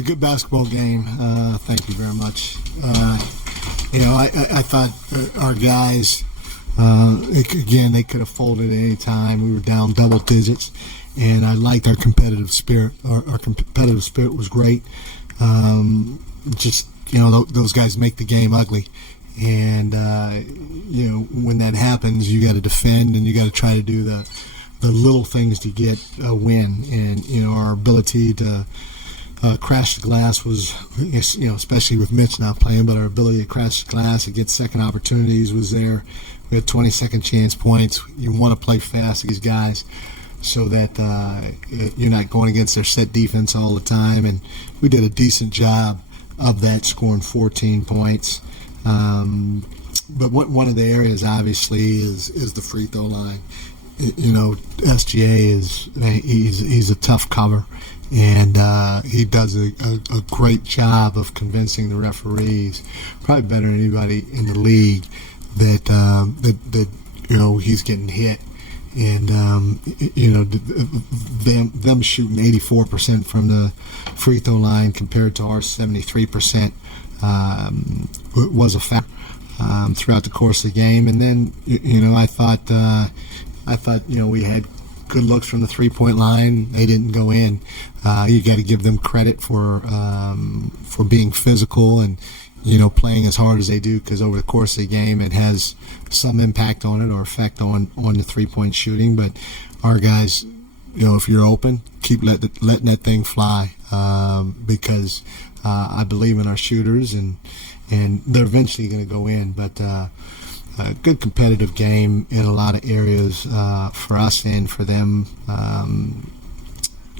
A good basketball game. Thank you very much. I thought our guys, again, they could have folded at any time. We were down double digits, and I liked our competitive spirit. Our competitive spirit was great. Those guys make the game ugly. And, when that happens, you got to defend and you got to try to do the little things to get a win. And, our ability to crash the glass was, especially with Mitch not playing, but our ability to crash the glass and get second opportunities was there. We had 20-second chance points. You want to play fast with these guys so that you're not going against their set defense all the time. And we did a decent job of that, scoring 14 points. But one of the areas, obviously, is the free throw line. SGA he's a tough cover, and he does a great job of convincing the referees, probably better than anybody in the league, that he's getting hit. And them shooting 84% from the free throw line compared to our 73% was a factor throughout the course of the game. And then I thought we had good looks from the 3-point line. They didn't go in. You got to give them credit for being physical and playing as hard as they do, because over the course of the game it has some impact on it or effect on the 3-point shooting. But our guys, if you're open, keep letting that thing fly, because I believe in our shooters, and they're eventually going to go in. But a good competitive game in a lot of areas for us and for them.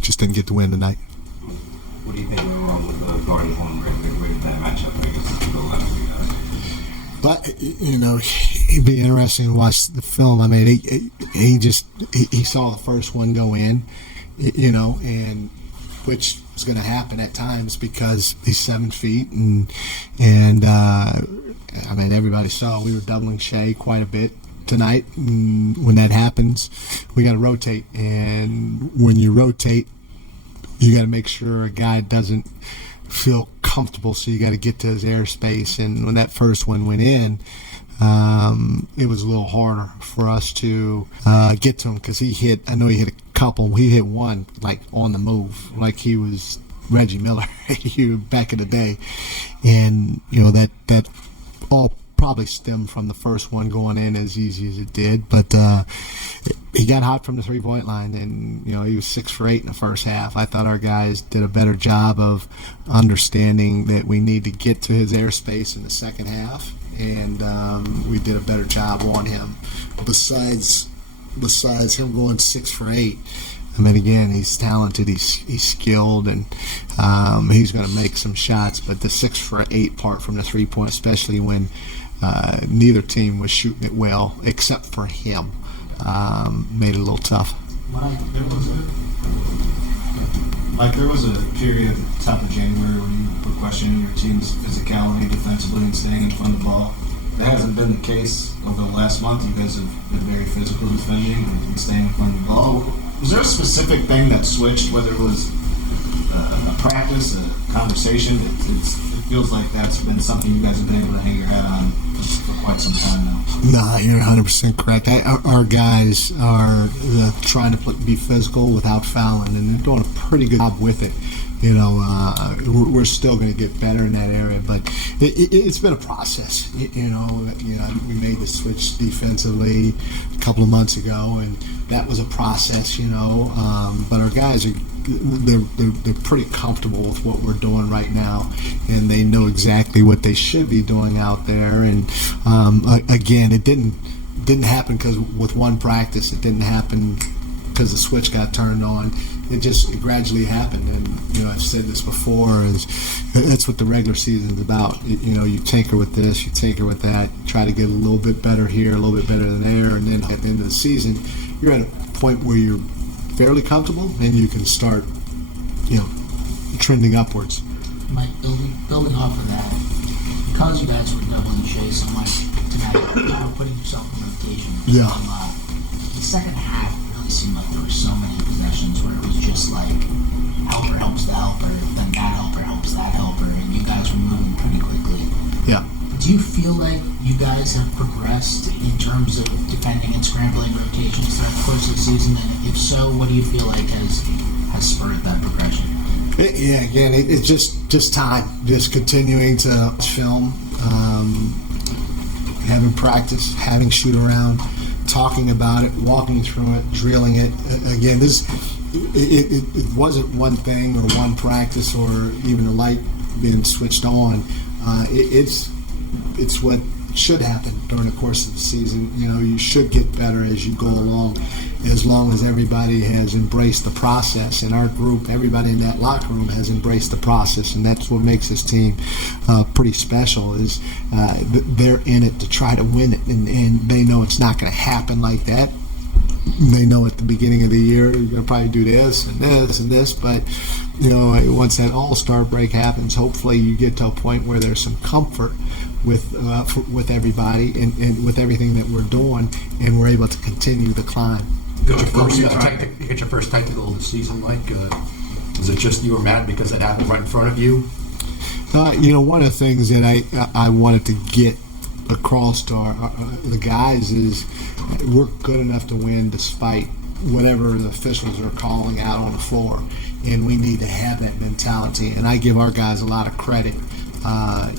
Just didn't get the win tonight. What do you think went wrong with the guarding home break in that matchup? I guess it's the last week. But it'd be interesting to watch the film. I mean, he saw the first one go in, and which is going to happen at times because he's 7 feet, and I mean, everybody saw we were doubling Shea quite a bit tonight. And when that happens, we got to rotate, and when you rotate, you got to make sure a guy doesn't feel comfortable, so you got to get to his airspace. And when that first one went in, it was a little harder for us to get to him, because I know he hit a couple. He hit one like on the move, like he was Reggie Miller back in the day. And that all probably stemmed from the first one going in as easy as it did. But he got hot from the 3-point line, and he was 6 for 8 in the first half. I thought our guys did a better job of understanding that we need to get to his airspace in the second half, and we did a better job on him. Besides him going 6 for 8, I mean, again, he's talented, he's skilled, and he's going to make some shots. But the 6 for 8 part from the 3-point, especially when neither team was shooting it well except for him, made it a little tough. There was a period at the top of January when you were questioning your team's physicality defensively and staying in front of the ball. That hasn't been the case over the last month. You guys have been very physical defending and staying in front of the ball. Was there a specific thing that switched, whether it was a practice, a conversation? It feels like that's been something you guys have been able to hang your hat on for quite some time now. No, you're 100% correct. Our guys are trying to be physical without fouling, and they're doing a pretty good job with it. We're still going to get better in that area, but it's been a process. We made the switch defensively a couple of months ago, and that was a process. But our guys they're pretty comfortable with what we're doing right now, and they know exactly what they should be doing out there. And again, it didn't happen because with one practice. It didn't happen because the switch got turned on. It gradually happened, and I've said this before, that's what the regular season is about. You tinker with this, you tinker with that, try to get a little bit better here, a little bit better than there, and then at the end of the season, you're at a point where you're fairly comfortable, and you can start, trending upwards. Mike, building off of that, because you guys were doubling Shea so much tonight, you were putting yourself in rotation. Yeah. The second half, it really seemed like there were so many possessions where it was just like helper helps the helper, then that helper helps Do you feel like you guys have progressed in terms of defending and scrambling rotations throughout the course of the season? And if so, what do you feel like has spurred that progression? Yeah, again, it's just time, just continuing to film, having practice, having shoot around, talking about it, walking through it, drilling it. Again, it wasn't one thing or one practice or even a light being switched on. It's what should happen during the course of the season. You know, you should get better as you go along, as long as everybody has embraced the process. In our group, everybody in that locker room has embraced the process, and that's what makes this team pretty special. Is they're in it to try to win it, and they know it's not going to happen like that. They know at the beginning of the year you're going to probably do this and this and this, but you know, once that All-Star break happens, hopefully you get to a point where there's some comfort with everybody and with everything that we're doing, and we're able to continue the climb. You get your first technical of the season, Mike. Was it just you were mad because it happened right in front of you? You know, one of the things that I wanted to get across to the guys is we're good enough to win despite whatever the officials are calling out on the floor, and we need to have that mentality. And I give our guys a lot of credit.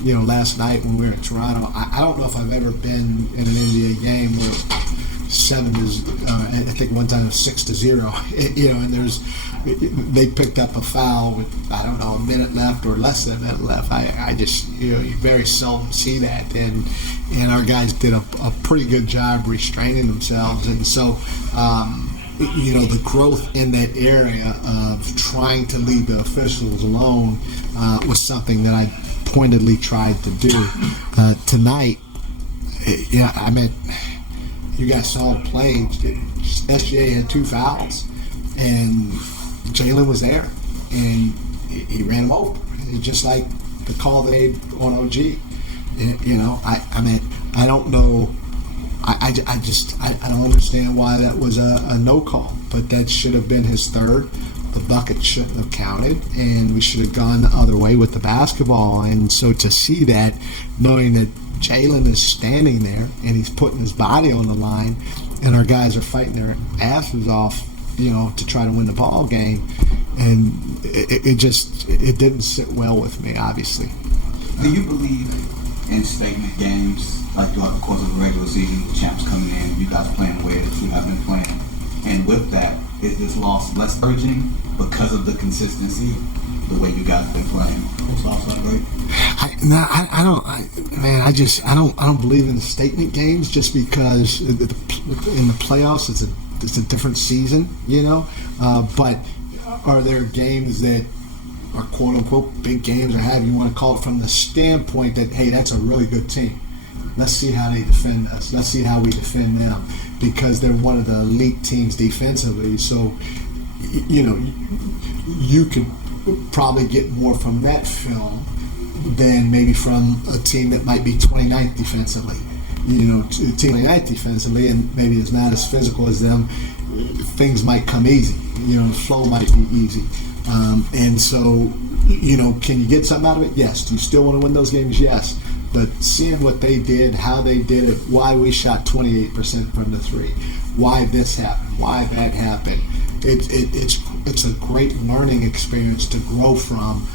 You know, last night when we were in Toronto, I don't know if I've ever been in an NBA game where 7 is, I think one time it was 6-0. You know, and they picked up a foul with, I don't know, a minute left or less than a minute left. I just, you know, you very seldom see that, and our guys did a pretty good job restraining themselves, and so. You know, the growth in that area of trying to leave the officials alone was something that I pointedly tried to do. Tonight, yeah, I mean, you guys saw the play. SGA had 2 fouls, and Jalen was there, and he ran him over. Just like the call they made on OG. You know, I mean, I don't know. I don't understand why that was a no call, but that should have been his third. The bucket shouldn't have counted, and we should have gone the other way with the basketball. And so to see that, knowing that Jalen is standing there and he's putting his body on the line, and our guys are fighting their asses off, you know, to try to win the ball game, and it didn't sit well with me, obviously. Do you believe in statement games, like throughout the course of the regular season, the champs coming in, you guys playing the way that you have been playing? And with that, is this loss less urgent because of the consistency, the way you guys have been playing? It's lost that right? I don't believe in the statement games just because in the playoffs it's a different season, you know. But are there games that are quote unquote big games, or however you want to call it, from the standpoint that, hey, that's a really good team. Let's see how they defend us. Let's see how we defend them, because they're one of the elite teams defensively. So, you know, you could probably get more from that film than maybe from a team that might be 29th defensively. You know, a team 29th defensively and maybe is not as physical as them, things might come easy. You know, the flow might be easy. And so, you know, can you get something out of it? Yes. Do you still want to win those games? Yes. But seeing what they did, how they did it, why we shot 28% from the 3, why this happened, why that happened, it's a great learning experience to grow from.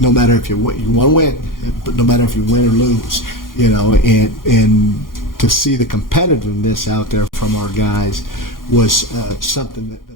No matter if you want to win, but no matter if you win or lose, you know, and to see the competitiveness out there from our guys was something that